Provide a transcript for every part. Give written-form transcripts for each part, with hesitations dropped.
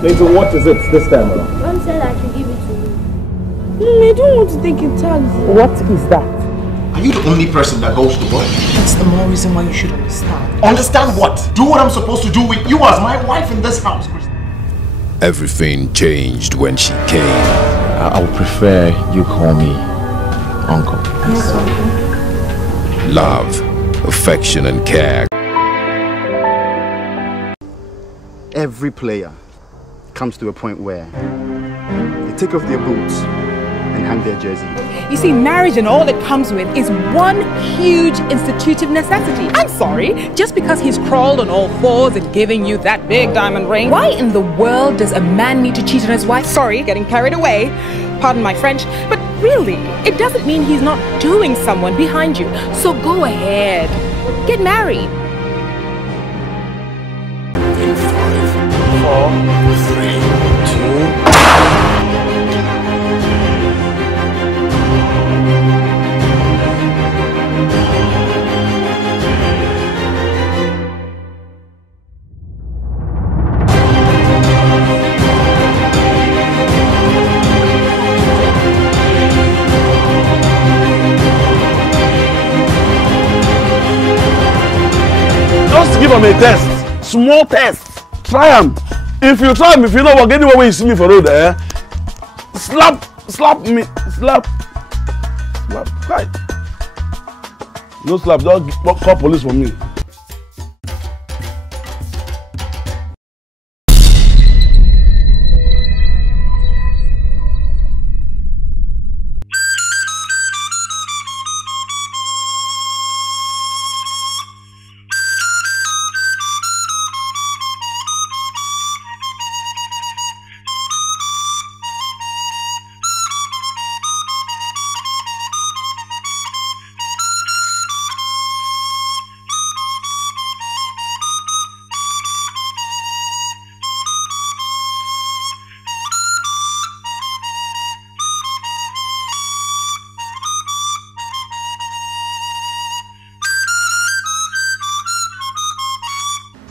So what is it this time around? Mom said I should give it to you. I don't want to take a taxi. What is that? Are you the only person that goes to work? That's the more reason why you should understand. Understand what? Do what I'm supposed to do with you as my wife in this house, Chris. Everything changed when she came. I would prefer you call me Uncle. Yes, Uncle. Love, affection, and care. Every player comes to a point where they take off their boots and hang their jersey. You see, marriage and all it comes with is one huge institutive necessity. I'm sorry, just because he's crawled on all fours and giving you that big diamond ring, why in the world does a man need to cheat on his wife? Sorry, getting carried away. Pardon my French, but really, it doesn't mean he's not doing someone behind you. So go ahead, get married. 5, 4, 3, 2. Just give him a test. Small test. Try him. If you try him, if you know what, anywhere you see me for road there, slap me. Slap. Right. No slap, don't call police for me.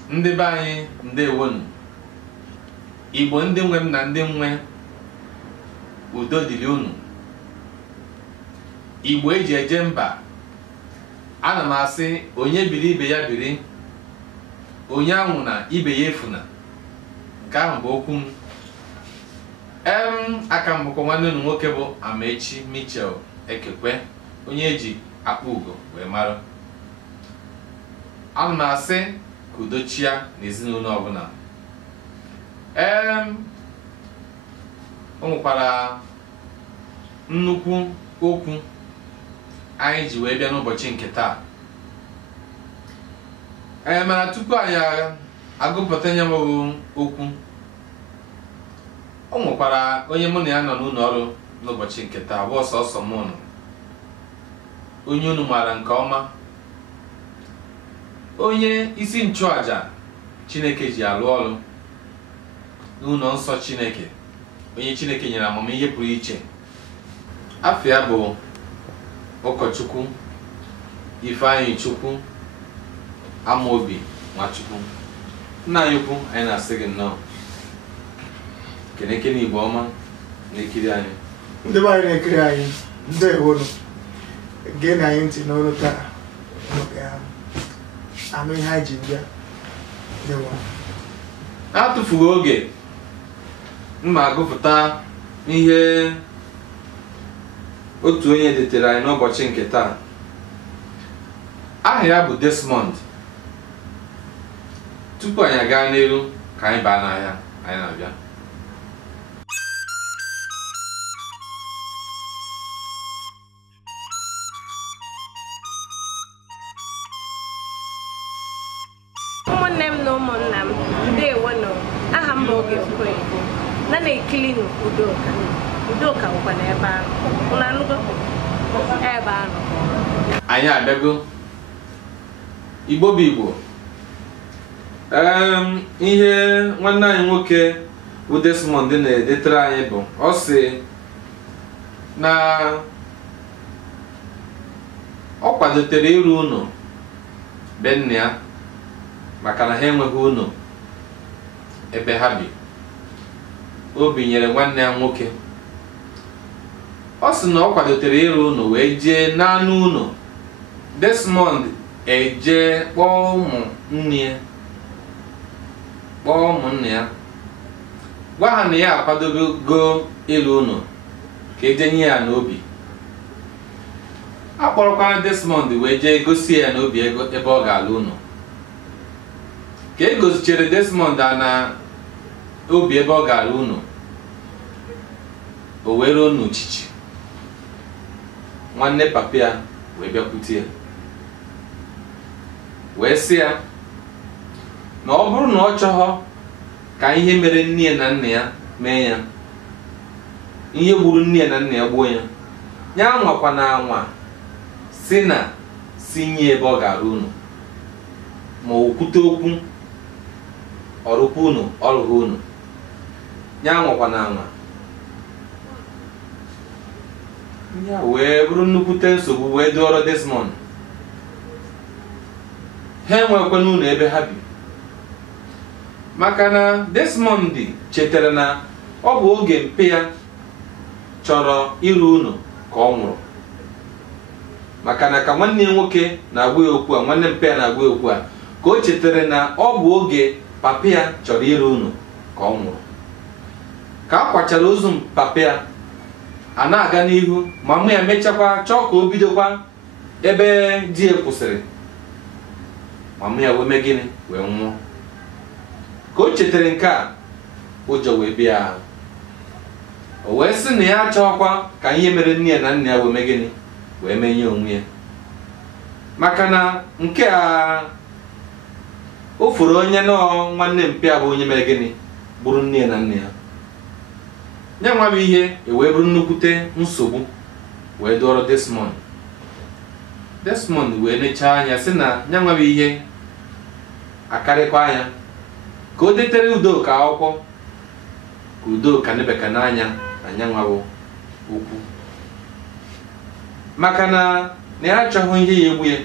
Ndị be anyị ndewonu. Igbo ndị nwe m na ndị nwe udo dịrị unu. Igbo eji eje mba. Ana m asị onye biri ibe ya biri. Onye anwụ na ibe ya efuna. Nke ahụ bụ okwu m. Aka m bụkwa nwanne unu nwoke bụ Amaechi Michel Ekekwe, onye eji akpụ ugo wee mara. Ana m asị udochia n'ezinụlọ ọbụla. O nwekwara nnukwu okwu anyị ji wee bịa n'ụbọchị nke taa. Mana tupu anyị agụpụta ya bụ okwu, o nwekwara onye mụ na ya nọ n'ụlọ ọrụ n'ụbọchị nke taa, bụ ọsọsọ mụ nọ. Onye unu maara nke ọma, onye isi nchụaja Chineke ji alụ ọrụ n'ụlọ nsọ Chineke, onye Chineke nyere amamihe pụrụ iche. Afọ ya bụ ụkọchukwu Ifeanyichukwu Amobi Nwachukwu. Nna anyị ukwu, anyị na-asị gị nnọọ. Kenekene Igbo ọma na-ekiri anyị. Ndị be anyị na-ekiri anyị, ndewonu. Gee anyị ntị n'olu taa. Anụ ihe anyị ji bịa. N'atụfughị oge, mma agụpụta ihe otu onye detere anyị n'ụbọchị nke taa. Aha ya bụ Desmond. Tupu anyị aga n'elu ka anyị baa n'ahịa, anyị na-abịa. Ụmụnne m na ụmụnna m, ndewonu. Aha m bụ Ogechi. Na na-ekili Udoka. Udoka bụkwa n'ebe ahụ. Unu anụgo? Ebe ahụ. Anyị abịago. Igbo bụ Igbo. Ihe nwanne anyị nwoke bụ Desmond na-edetere anyị bụ, ọ sị na ọ kwadotere ịrụ ụlọ be nne ya maka na ha enweghị ụlọ ebe ha bi. obi nyere nwanne ya nwoke. Ọ sị na ọ kwadotere ịrụ ụlọ wee jee n'anụ ụlọ. Desmond eje kpọọ ụmụnne ya gwa ha na ya akwadogo ịrụ ụlọ ka eje nye ya n'obi. A kpọrọkwara Desmond wee jee gosi ya n'obi ebe ọ ga-alụ ụlọ. Ka e gosichere Desmond na obi ebe ọ ga-alụ ụlọ, o were ruo n'uchichi. Nwanne papa ya wee bịakwute ya wee sị ya na ọ bụrụ na ọ chọghọ ka ihe mere nne na nna ya mee ya, ihe gburu nne na nna ya gbuo ya, ya nwakwa na anwa si na si nye ebe ọ ga-arụ ụlọ, ma okwute okwu ọrụkwa ụlọ ọrụghị ụlọ, ya nwakwa na anwa. Ya wee bụrụ nnukwute nsogbu wee dụọrọ Desmond. Ha enwekwa n'ụlọ ebe ha bi, maka na Desmond chetara na ọ bụ oge mpe ya chọrọ ịrụ ụlọ ka ọ nwụrụ, maka na ka nwanne ya nwoke na-agwa ya okwu a, nwanne mpe ya na-agwa ya okwu a, ka o chetara na ọ bụ oge papa ya chọrọ ịrụ ụlọ ka ọ nwụrụ. Ka a kwachara ozu papa ya, a na-aga n'ihu, ma mụ ya mechakwa chọọ ka o bidokwa ebe di ya kwụsịrị, ma mụ ya wee mee gịnị wee nwụọ. Ka o chetara nke a, ụjọ wee bịa. O wee sị na ya achọghịkwa ka ihe mere nne ya na nna ya wee mee gịnị wee menye onwe ya, maka na nke a o furu onye nọ nwanne mpe a bụ onye mere gịnị gburu nne ya na nna ya. Ya nwa bụ ihe wee bụrụ nnukwute nsogbu wee dụọrọ Desmond. Desmond wee nechaa anya sị na ya nwa bụ ihe akarịkwa anya, ka o detere Udoka akwụkwọ, ka Udoka nebeka n'anya na ya nwa bụ okwu, maka na ya achọghị ihe ya egbu ya,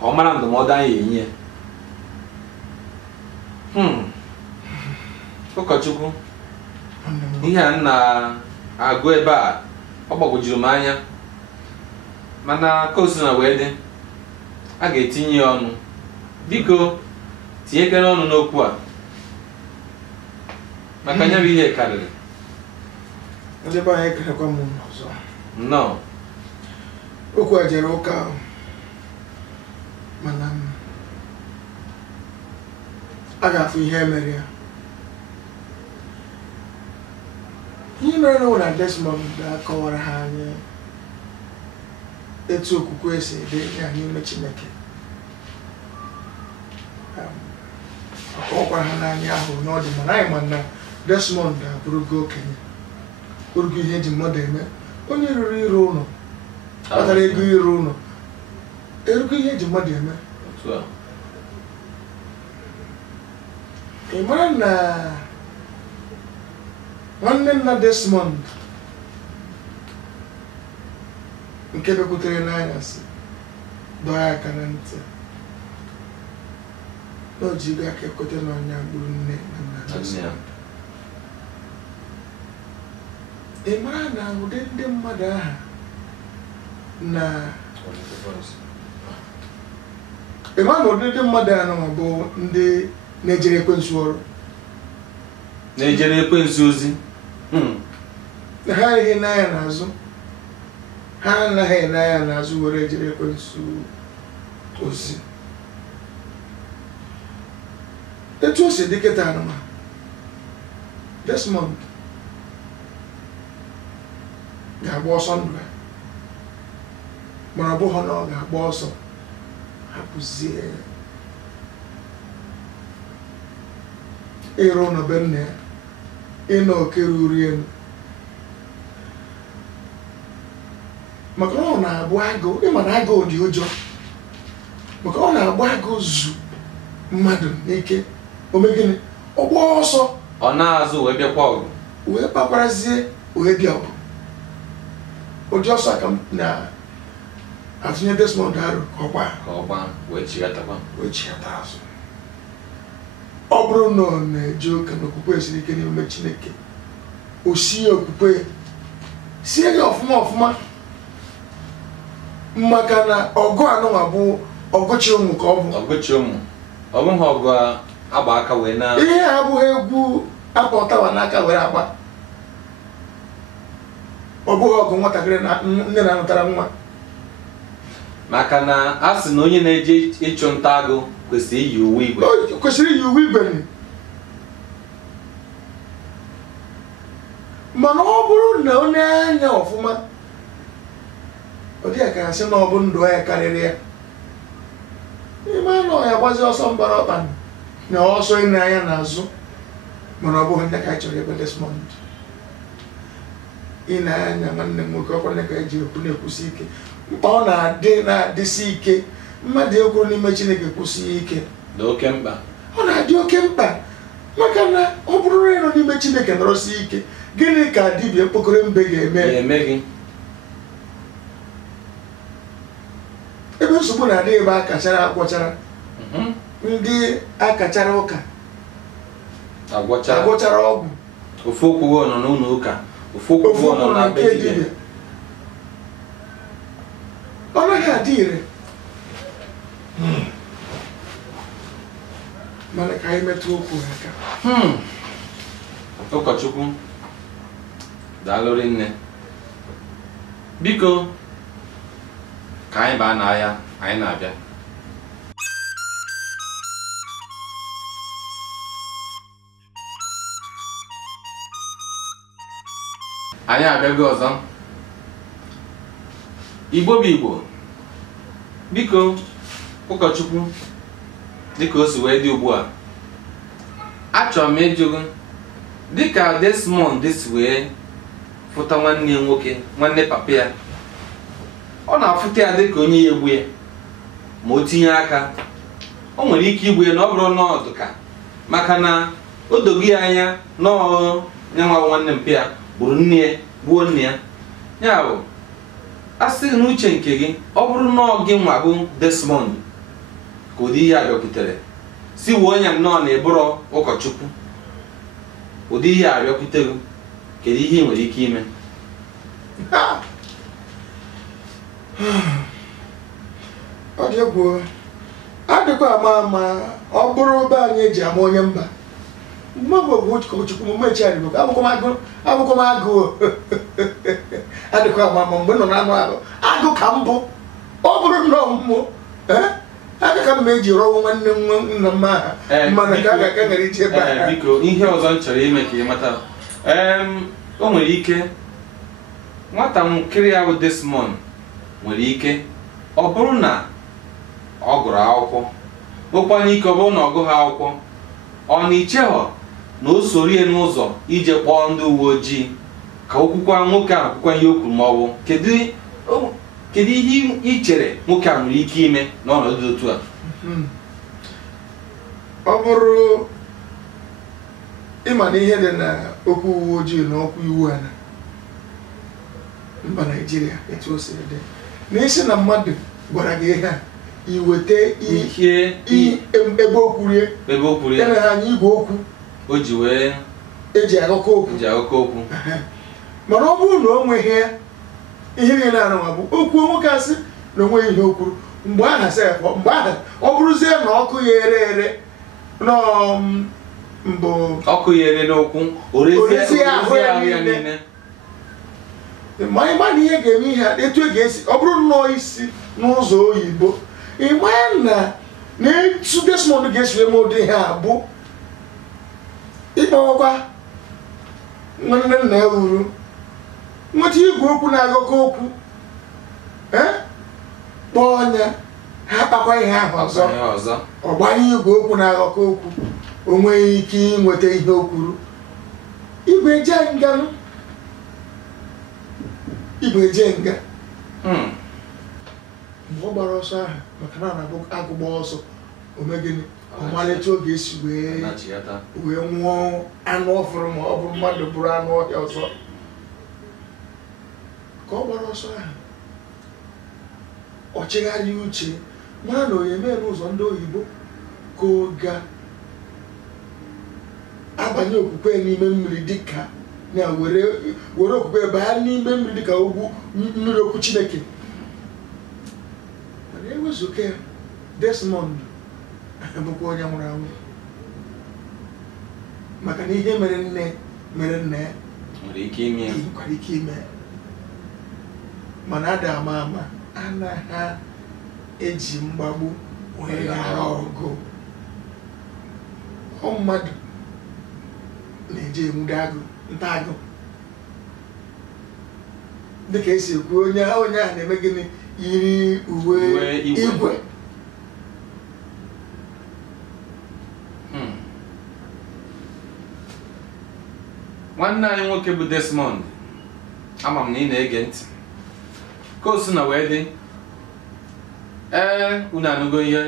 ka ọ mara ndụmọdụ anyị enye ya. Ụkọchukwu, ihe a na-agụ ebe a ọ gbagwojuru m anya, mana ka o si na wee dị, a ga-etinye ya ọnụ. Biko tinyekere ọnụ n'okwu a, maka ya bụ ihe karịrị. Ndị be anyị ekerekwa m ọzọ. Nnọọ. Okwu a jere ụka ahụ, mana a ga-afụ ihe mere ya. Ihe mere na Desmond ga-akọwara ha anyị etu okwukwe si dị ya n'ime Chineke. Akọwakwara ha n'anya ahụ n'ọdị, mana anyị ma na Desmond abụrụgo okenye, orugo ihe eji mmadụ eme. Onye ruru ịrụ ụlọ, kpatara ego ịrụ ụlọ, erugo ihe eji mmadụ eme. Ị mara na nwanne nna Desmond nke bekwutere n'anyasị dọọ ya aka na ntị na o ji aka ekweta na ọnya gburu nne na nna Desmond. Ị mara na ụdị ndị mmadụ aha na ị mara na ụdị ndị mmadụ aha na bụ ndị na-ejere ekwensu ọrụ, na-ejere ekwensu ozi. Ha ihe n'anya n'azụ, ha anaghị n'anya n'azụ were ejere ekwensu ozi. Etu o si dị kịta anụma, Desmond ga-agba ọsọ ndụ ya, mana ọ bụghị na ọ ga-agba ọsọ hapụzie ịrụ ụlọ be nna ya, ịnọ oke ruru elu, maka ọ na-abụ agụụ. Ịma na agụụ dị ụjọ, maka ọ na-agba agụụ zu mmadụ n'ike. O mee gịnị? Ọ gbaa ọsọ, ọ na-azụ wee bịakwa ọgụ, wee kpakwarazie wee bịa ọgụ. Ụdị ọsọ aka m na-atụnye Desmond arụ ka ọ gbaa wee chighata azụ. Ọ ọ bụrụ na ọ na-eje ụka na okwukwe siri ike n'ime Chineke o sie okwukwe sie gị ọfụma maka na ọgụ anụnwa bụ ọgụchi ụmụ ka ọ bụ ọgụchi ụmụ ọ bụghị ọgụ agba aka wee na ihe abụghị egwu apụtawa n'aka were agba ọ bụghị ọgụ nwatakịrị na nne na-anụtara nwa maka na a sị na onye na-eje ịchụ nta agụ kwesịrị iyi uwe igwe mana ọ bụrụ na onye anya ọfụma ọ dịghị ka asị na ọ bụ ndụ ya karịrị ya ime anọ ya gbazi ọsọ mbara ọkpa na ọsọ ịna anya n'azụ mana ọ bụghị ndị ka chọrọ ebe Desmond ị na-anya nwanne m nwoke ọkwa ka eji ekwu na-ekwusi ike mkpa ọ na-adịsi ike mmadụ ekwuru n'ime Chineke kwụsị ike dị oke mkpa ọ na-adị oke mkpa maka na ọ bụrụ na ịnọ n'ime Chineke nọrọsi ike gịnị ka dibịa mkpokọrọ mbe ga-eme gị ebe nsogbu na-adị ebe akachara agwọchara ndị akachara ụka agwọchara ọgwụ ofu okwu nọ n'ụlọ ụka ofu okwu nọ na be dibịa ọ naghị adị ire mana ka anyị metụ okwu aka ụkọchukwu daalụrị nne biko ka anyị baa n'ahịa anyị na-abịa anyị abịago ọzọ Igbo bụ Igbo biko ụkọchukwu dịka o si wee dị ugbu a achọrọ m ịjụ gị dịka Desmond si wee fụta nwanne nwoke nwanne papa ya ọ na-afụta ya dịka onye ya egbu ya ma o tinye aka o nwere ike igbu ya na ọ bụrụ n'ọdụ ka maka na o dogo ya anya n'ọrụ nyanwa nwanne mpe ya gburu nne ya gbuo nne ya ya bụ a sịghị n'uche nke gị ọ bụrụ na ọ gị nwa bụ Desmond ka ụdị ihe a bịakwutere si wuo nya nnọọ na ịbụrụ ụkọchukwu ụdị ihe a bịakwutere kedu ihe ị nwere ike ime ọ dị egwu adịkwa ama ọ bụrụ be anyị eji ama onye mba mgbe bụ ụkọchukwu m mechi adịbụ abụkwa m agụ adịkwa ama mgbe nọ na anụ agụ ka mbụ ọ bụrụ nnọọ mmụọ aka ka m eji rọwa nwanne nna m aha mana ka a ga-aka nwere iche ebe a biko ihe ọzọ m chọrọ ime ka ị mata o nwere ike nwata nkiri ya bụ Desmond nwere ike ọ bụrụ na ọ gụrụ akwụkwọ nwekwanye ike ọ bụrụ na ọ gụghị akwụkwọ ọ na ichehọ na o soro ya n'ụzọ ije kpọọ ndị uwe ojii ka okwukwa nwoke ahụ kwukwa ihe o kwuru ma ọ bụ kedu ihe ị chere nwoke a nwere ike ime n'ọnọdụ otu a ọ bụrụ ịma na ihe dị na okwu uwe ojii na okwu iwu a na mba Naịjirịa etu o siri dị n'isi na mmadụ gwara gị ihe a iweta ebe okwurie ebe ha anya igwe okwu o ji wee eji agụkọ okwu mana ọ bụrụ na o nweghị ya ihe niile anụnwa bụ okwu nwoke asị na onweghị ihe o kwuru mgbe aha sefọ mgbe aha ọ bụrụzie na ọkụ ya ere mbụ ọkụ ya ere n'okwu orezie ahụ ya niile ma ịma na ihe ga-eme ihe etu e ga-esi ọ bụrụ nnọọ isi n'ụzọ oyibo ịma na etu Desmond ga-esi eme ụdị ha bụ ịkpọkwa nwanne nna ya uru nweta igwe okwu na-agụkọ okwu kpọọ ọnya ha kpakwa ihe ahụ ọzọ ọ gbanye igwe okwu na-agụkọ okwu o nweghị ike ịnweta ihe o kwuru igwe eje nganụ igwe eje nga mgbe ọ gbara ọsọ ahụ maka na na agụgba ọsọ omegịnị ọmalịcha oge esi wee nwụọ anụ ọfụrụ ma ọ bụ mmadụ bụrụ anụ ọhịa ọzọ ka ọ gbara ọsọ ahụ ọ chegharịa uche mara na onye mee n'ụzọ ndị oyibo ka abanye okwukwe n'ime mmiri dịka na were okwukwe baa n'ime mmiri dịka ogwu mmiri okwu Chineke mana ewezuga Desmond bụkwa onye nwụrụ anwụ maka na ihe mere nne nwere ike ime mana ada ama anaghị eji mgbagbu wee ghara ọgụ mmadụ na-eje enwude nta agụ dịka esi ekwu onye a na-eme gịnị yiri uwe igwe nwanne anyị nwoke bụ Desmond ama m na ị na-ege ntị ka o si na wee dị unu anụgo ihe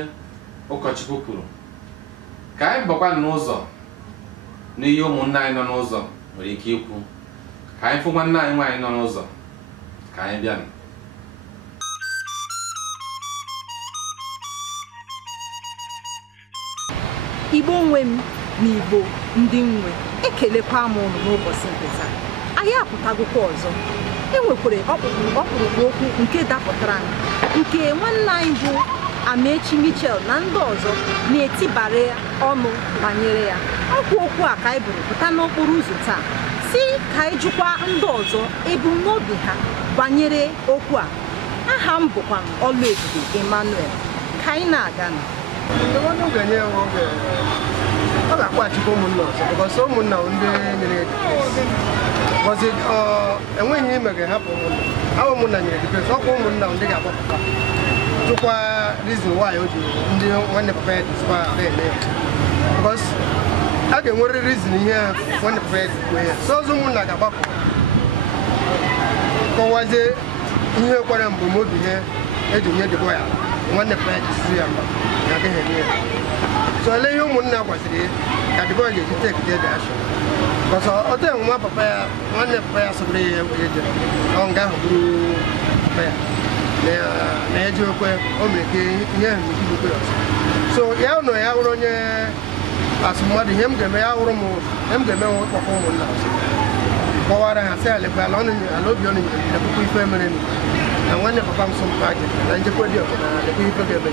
ụkọchukwu kwuru ka anyị bakwa n'ụzọ n'ihe ụmụnne anyị nọ n'ụzọ nwere ike ikwu ka anyị fụ nwanne anyị nwaanyị nọ n'ụzọ ka anyị bịa Igbo nwe m na Igbo ndị nwe ekelekwa m unu n'ụbọchị nke taa anyị apụtagokwa ọzọ enwekwara ọkpụrụkpụ okwu nke dapụtara nke nwanne anyị bụ Amaechi Michel na ndị ọzọ na-etibara ọnụ banyere ya okwu a ka anyị bụrụ pụta n'okporo ụzọ taa si ka anyị jụkwa ndị ọzọ ebumnobi ha banyere okwu a aha m bụkwa Oluebube Emmanuel ka anyị na-aga ọ ga-akpachikwa ụmụnna ọzọ because ụmụnna ndị nyere because enweghị ime ga-ehapụ ụmụnna ahụ ụmụnna nyere dipes ọkwa ụmụnna ndị ga-agbapụta tụkwa reason why o ji ndị nwanne papa ya dịzikwa na-eme because a ga-enwere reason ihe nwanne papa ya dịkwa ya so ọzọ ụmụnna ga-agbapụ kọwazie ihe kwara mgbomobi ihe eji nye dịkwa ya nwanne papa ya jisiri ya mba na adịghị eme ya so ele ihe ụmụnna gwasịrị ka the boy ga-eji take the action because ọ dị nwa papa ya nwanne papa ya sọbụrụ ya wee je ọ nga ahụ bụrụ papa ya na eji okwe o mere ka ihe ahụ mekibukwe ọzọ so ya nọ ya hụrụ onye asụ mmadụ ihe m ga-eme ya hụrụ m ihe m ga-eme kpọkọ ụmụnna ọzọ kọwara ha sị ala ala obi ọnụ nyere lekpụkwa ife mere na nwanne papa m so mpa gị na njekwa dị ọzọ na lekwa ife ga-eme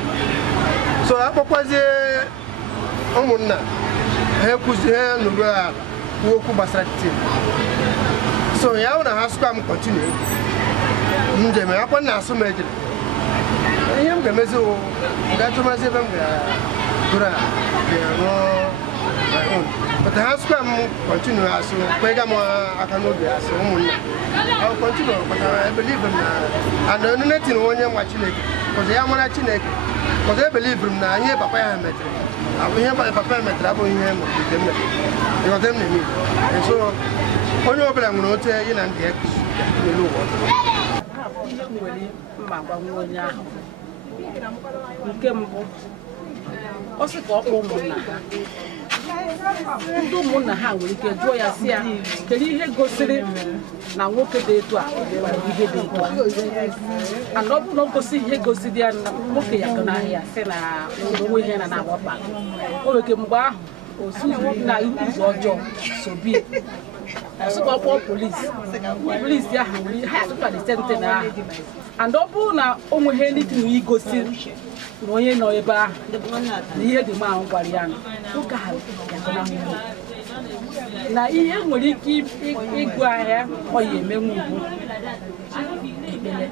so akpọkwazie ụmụnna ha ekwuzi ha nụrụ ala kwuo okwu gbasara tim so ya hụ na ha sụkwa m kọntinu njem akwa na asụ m ejere ihe m ga-emezi ga-achọmazi ebe m ga-gụrụ but ha sụkwa m kọntinu asụ kpega m aka n'obi asụ ụmụnna I'll continue, but I believe him now. And the only thing one young Chineke, because I am a Chineke, because I believe him now. Here, Papa, met him. I will hear my Papa met trouble in him with them. They got them to me. And so, on your plan, will not tell you and get the low ndị ụmụnna ha nwere ike jụọ ya si ya kedu ihe gosiri na nwoke dị etu a ihe dị etu a ana ọ bụ na gosi ihe gosiri ya na nwoke ya gọ n'ahịa si na onwe ihe na na-agbapa o nwere mgbe ahụ osuzu na ụzọ ọjọọ sobie ọsụkwa kpọọ polisi ahụ nwere ha atụkwa the same thing ahụ and ọ bụrụ na o nweghị anything igosi na onye nọ ebe ahụ na ihe dị mma ahụ gwara ya nwoke ahụ na ihe nwere ike ịgụ ahịa ọ ya emenwu ugwu ekpele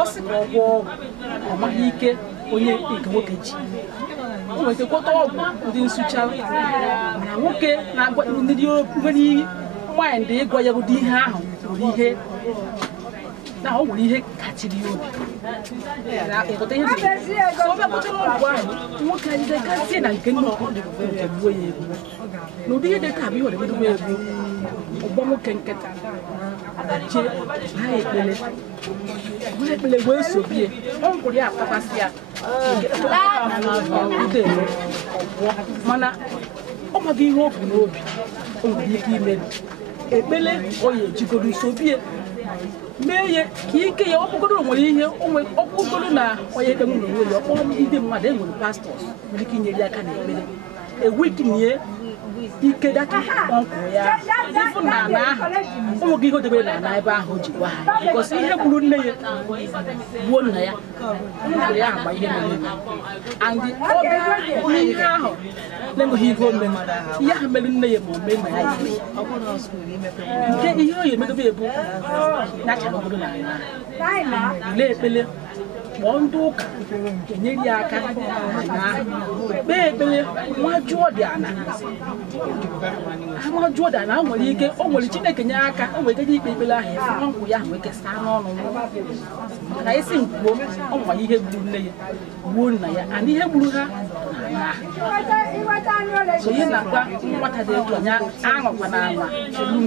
ọ sị ka ọ gwọọ ọgwụ ọ maghị ike onye nke nwoke ji o nwere kwọta ọgwụ ndị nsụcha na nwoke na-agwa ndị nwere mind ịgwa ya ụdị ihe ahụ nwere ihe na ọ nwere ihe kachiri obi ịgụta ihe so ọ bịakwụtara ọgwụ ahụ nwoke anyị degazie na nke nnukwu egbuo ya egbu na ụdị ihe dị ka bụ ihe odegedegbu egbu ụgbọ nwoke nkịta jee ha ekpele wee sobie ọ nkwụrụ ya akpakasị ya mana ọ maghị ihe o bu n'obi o nwere ike imebi ekpele o ya ejigodo sobie mee ya ka ike ya ọkpụgoro nwere ihe ọkpụgoro na onye ekpe nwere onwe ya ọkpọ ndị mmadụ enwere pastọs nwere ike inyere aka na ekpere a week near. He could uncle ya. Even Nana, some give the way that I buy because he had good name. One there, by him. And the other, then he go, yeah, Melinda, you made a baby. Natural good night. Late one dog, Nelia baby, what Jordan. How much Jordan? How will you get over the Chinaka? Oh, we get people are here. We can stand on. And I think, oh, my, he had blue, and he had blue. So you're not what I did to Yan, I'm of Panama,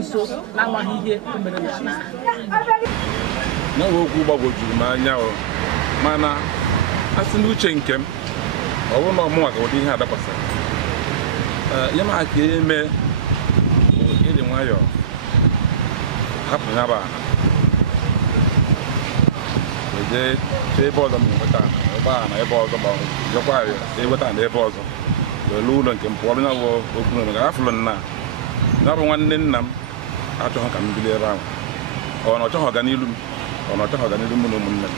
so now he here. No Cuba would you, man. Mana, as a new chinkem, or one more ago, he had a person. Yama came in Mayo. Happen about the table of Mutana, a balls about Jopia, they were on their balls. The Lulan came pouring over open affluent now. Not one in them after can be around. Or not a Hoganilum, or not a Hoganilum.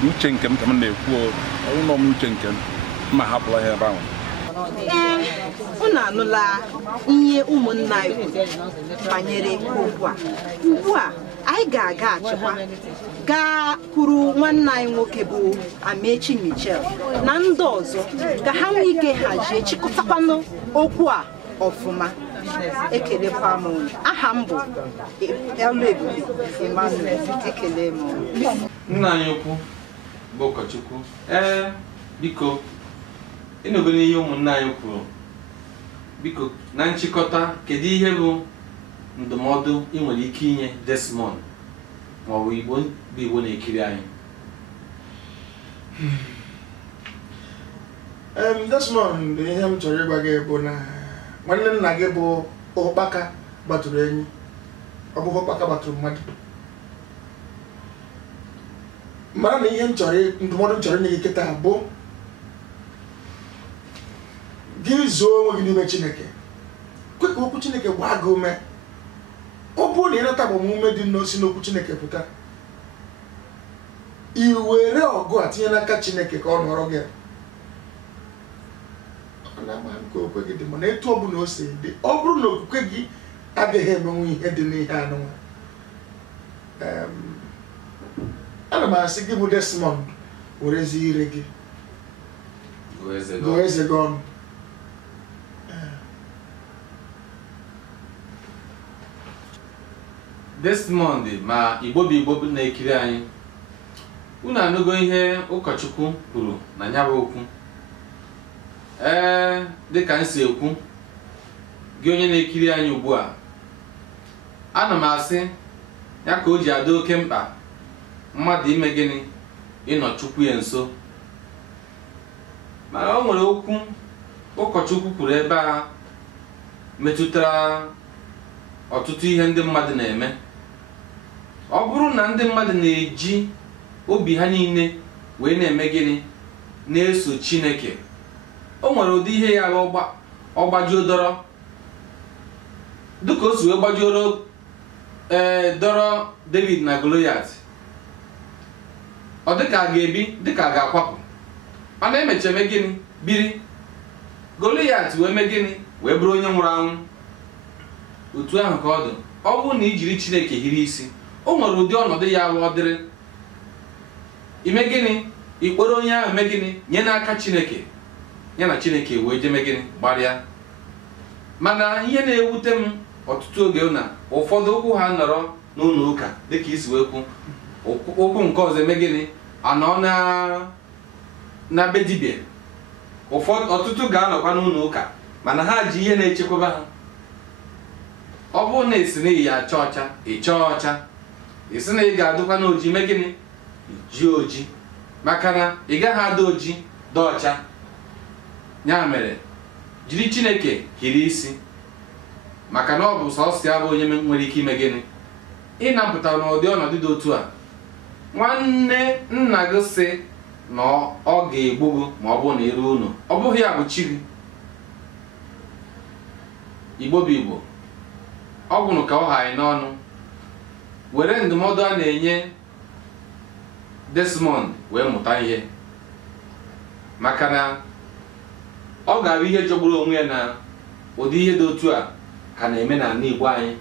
You change him, come in there for I don't know you change him. My hapla here bound. Una nula nye umunna banyere okwu a anyị ga-aga achịkwa gaa kwuru nwanne anyị nwoke bụ Amechi Michel na ndị ọzọ ka ha nwee ike hazie chịkọtakwanụ okwu a ọfụma. Ekelekwa m aha m bụ Oluebube Emmanuel ekele m nna anyị ukwu bụ ụkọchukwu biko ịnọgo n'ihe ụmụnna anyị kwuru biko na nchịkọta kedu ihe bụ ndụmọdụ ị nwere ike inye Desmond ma ọ bụ Igbo na-ekiri anyị? Desmond, ihe m chọrọ ịgwa gị bụ na nwanne nna gị bụ ụkpaka gbatụrụ enyi, ọ bụ ụkpaka gbatụrụ mmadụ. Mara na ihe m chọrọ ndụmọdụ m chọrọ inye gị kịta bụ gị zoo onwe gị n'ime Chineke, kwe ka okwu Chineke gbaa gị ume. Ọ bụrụ na ịnata agbamume dị n'osi n'okwu Chineke pụta, i were ọgụ a tinye n'aka Chineke ka ọ nọrọ gị. Ka okwe gị dị mana etu ọ bụ na o si dị, ọ bụrụ na okwukwe gị adịghị emenwe ihe dị n'ihe anụnwa, ana m asị gị bụ Desmond werezi ire gị gụọ eze gị ọnụ. Desmond ma Igbo bụ Igbo na-ekiri anyị, unu anụgo ihe ụkọchukwu kwuru na ya bụ okwu. Dịka m si ekwu, gị onye na-ekiri anyị ugbu a, ana m asị ya ka o ji adị oke mkpa mmadụ ime gịnị ịnọ Chukwu ya nso. Mana o nwere okwu ụkọchukwu kwuru ebe a metụtara ọtụtụ ihe ndị mmadụ na-eme. Ọ bụrụ na ndị mmadụ na-eji obi ha niile wee na-eme gịnị na-eso Chineke, o nwere ụdị ihe ya ọgbajuo dọrọ, dịka o si wee gbajuoro dọrọ David na Goliath. Ọ dịka a ga-ebi dịka a ga-akwapụ, mana emecha eme gịnị biri Goliath wee mee gịnị wee bụrụ onye nwụrụ anwụ. Otu ahụ ka ọ dị, ọ bụrụ na ijiri Chineke hiri isi, o nwere ụdị ọnọdụ ya ọ dịrị ime gịnị ikpere onye ahụ mee gịnị nye n'aka Chineke, ya na Chineke wee jeme gịnị gbarịa. Mana ihe na-ewute m ọtụtụ oge na ụfọdụ okwu ha nọrọ n'ụlọ ụka dịka isi wee kwu, okwu nke ọzọ eme gịnị anọ na be dibịa. Ọtụtụ ga-anọkwa n'ụlọ ụka mana ha ji ihe na-echekwaba ha. Ọ bụrụ na esi na iyi acha ọcha ịcha ọcha, esi na ị ga-adụkwa n'oji mee gịnị ji oji, maka na ị gaghị ada oji dị ọcha. Ya mere jiri Chineke hiri isi, maka na ọ bụ sọsọ ya bụ onye nwere ike ime gịnị ịnapụta n'ụdị ọnọdụ dị otu a. Nwanne nna gị sị na ọ ga-egbu gị ma ọ bụrụ na iru unu, ọ bụghị ya bụ chi gị. Igbo bụ Igbo ọ gwụrụ ka ọ ha anyị n'ọnụ were ndụmọdụ a na-enye Desmond wee mụta ihe maka na ọ ga-abụ ihe jọgburu onwe ya na ụdị ihe dị otu a ka na-eme n'ala Igbo anyị.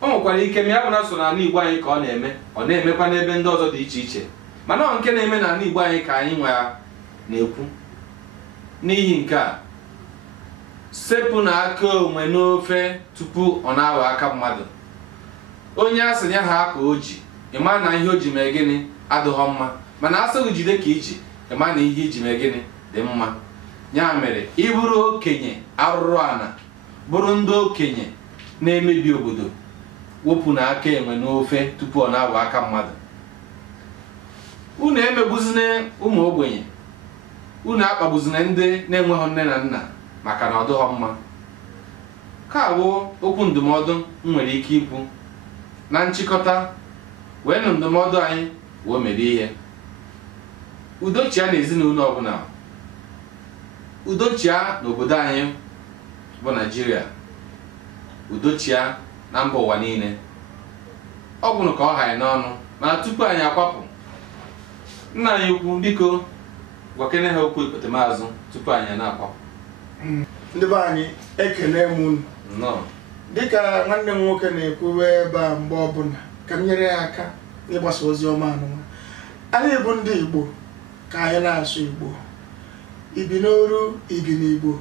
O nwekwara ike ma ya bụ na so n'ala Igbo anyị ka ọ na-emekwa n'ebe ndị ọzọ dị iche iche mana ọ nke na-eme n'ala Igbo anyị ka anyị na-ekwu. N'ihi nke a sepụ na aka onwe n'ofe tupu ọ na-aghọ aka mmadụ. Onye a sị ya ha ka o ji ịma na ihe o ji mee gịnị adịghọ mma mana asịghị jide ka iji ịma na ihe iji mee gịnị dị mma. Ya mere ịbụrụ okenye arụrụ ana bụrụ ndị okenye na-emebi obodo wepụ na aka enwe n'ofe tupu ọ na-aghọ aka mmadụ. Unu emegbuzine ụmụ ogbenye, unu akpagbuzine ndị na-enweghị nne na nna maka na ọ dịghọ mma. Ka bụ okwu ndụmọdụ m nwere ike ikwu na nchịkọta wee nụ ndụmọdụ anyị wee mere ihe. Udochia na ezinụlọ ọbụla, udochia n'obodo anyị bụ Naịjirịa, udochia na mba ụwa niile. Ọ bụrụ ka ọ ha anyị n'ọnụ mana tupu anyị akwapụ, nna anyị ukwu biko gwakene ha okwu ekpetemazụ tupu anyị na-akwapụ. Ndị be anyị ekele m unu dịka nwanne m nwoke na-ekwuwe ebe a mgbe ọbụla ka m nyere ya aka n'ịgbasa ozi ọma anụnwa. Anyị bụ ndị Igbo ka anyị na-asụ Igbo. Ibi n'oru, ibi n'Igbo,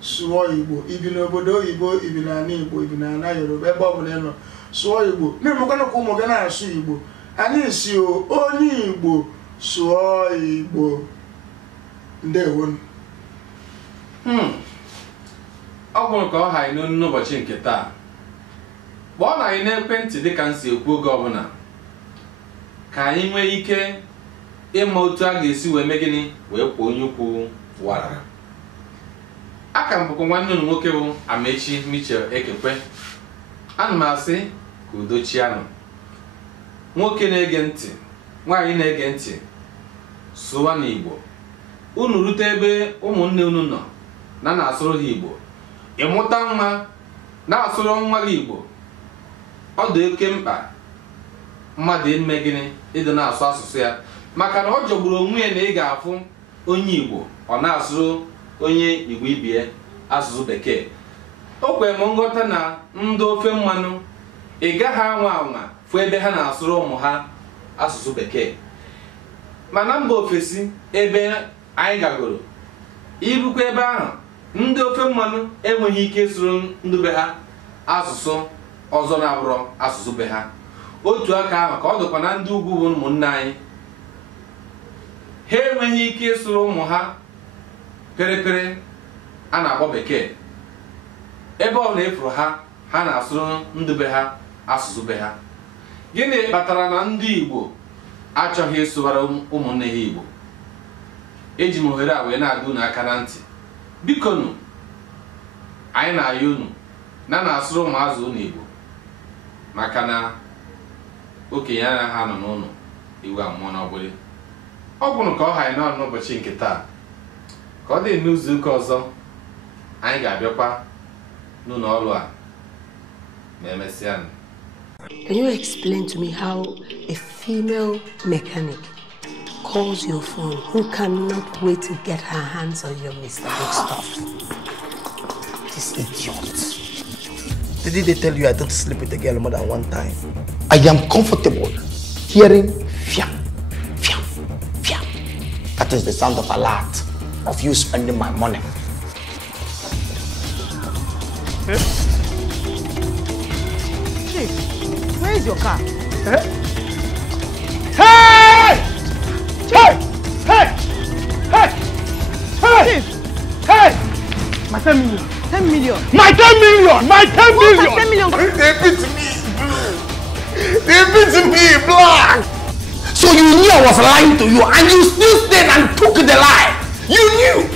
sụọ Igbo. Ibi n'obodo oyibo, ibi n'ala Igbo, ibi n'ala Yoruba, ebe ọbụla ị nọ sụọ Igbo. Na-emekwana ka ụmụ gị na-asụ Igbo. Anyị si onye Igbo sụọ Igbo. Ndewo. Ọ bụrụ ka ọ ha anyị n'onu n'ụbọchị nke taa, kpọọ na anyị n'ekwentị dịka m si ekwu oge ọbụla ka anyị nwee ike ịma otu a ga-esi wee mee gịnị wee kwuo onye ukwu wara. Aka m bụkwa nwanne unu nwoke bụ Amechi Michel Ekekwe. Ana m asị ka udochianụ. Nwoke na-ege ntị, nwaanyị na-ege ntị, sụwa n'Igbo. Unu rute ebe ụmụnne unu nọ na-asụrụ ha Igbo. Ịmụta nwa na-asụrụ nwa gị Igbo. Ọ dị oke mkpa mmadụ ime gịnị ịdị na-asụ asụsụ ya maka na ọ jọgburu onwe ya na ị ga-afụ onye Igbo ọ na-asụrụ onye Igbo ibie asụsụ Bekee. O kwere m nghọta na ndị ofe mmanụ ị gaghị anwa fụ ebe ha na-asụrụ ụmụ ha asụsụ Bekee. Mana mba ofesi ebe anyị gagoro, irukwa ebe ahụ ndị ofe mmanụ enweghị ike ịsụrụ ndị be ha asụsụ ọzọ na-abụrụ asụsụ be ha. Otu aka ahụ ka ọ dịkwa na ndị ugwu bụ ụmụnne anyị, ha enweghị ike ịsụrụ ụmụ ha perepere a na-akpọ Bekee. Ebe ọ na-efuru ha, ha na-asụrụ ndị be ha asụsụ be ha. Gịnị kpatara na ndị Igbo achọghị ịsụwara ụmụnne ha Igbo? Eji m ohere a wee na-aga unu aka na ntị, bikonu anyị na-ayọ unu na-asụrụ ụmụazụ unu Igbo maka na okenye anaghị anọ n'ụlọ iwu amụọ n'ọgbụlị. Ọ bụrụ ka ọ ha anyị nọ n'ụbọchị nke taa, ka ọ dị n'izu ụka ọzọ anyị ga-abịakwa n'ụlọ ọrụ a ma emesịa. Can you explain to me how a female mechanic calls your phone who cannot wait to get her hands on your Mr. Big Stuff? This idiot. Did they tell you I don't sleep with a girl more than one time? I am comfortable hearing fiam, fiam, fiam. That is the sound of alert of you spending my money. Chief, where is your car? Hey! Hey! Hey! Hey! Hey! Hey! Hey! My 10 million. 10 million. My 10 million! My 10 million! 10 million. They beat me. They beat me black. So you knew I was lying to you and you still stayed and took the lie. You knew.